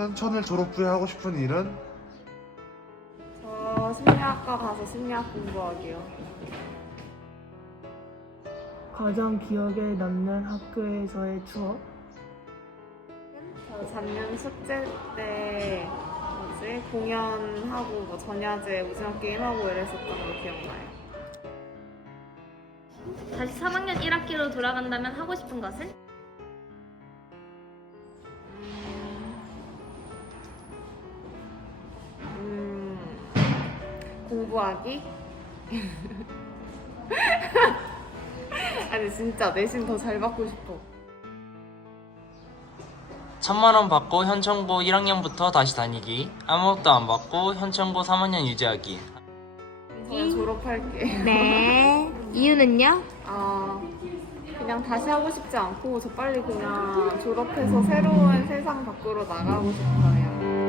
현천을 졸업 후에 하고 싶은 일은 저 심리학과 가서 심리학 공부하기요. 가장 기억에 남는 학교에서의 추억? 저 작년 숙제 때 뭐지 공연하고 뭐 전야제 오징어 게임하고 이랬었던 거 기억나요. 다시 3학년 1학기로 돌아간다면 하고 싶은 것은? 공부하기? 아니 진짜 내신 더 잘 받고 싶어. 천만 원 받고 현천고 1학년부터 다시 다니기. 아무것도 안 받고 현천고 3학년 유지하기. 저는 졸업할게. 네. 이유는요? 아 그냥 다시 하고 싶지 않고 저 빨리 그냥 졸업해서 새로운 세상 밖으로 나가고 싶어요.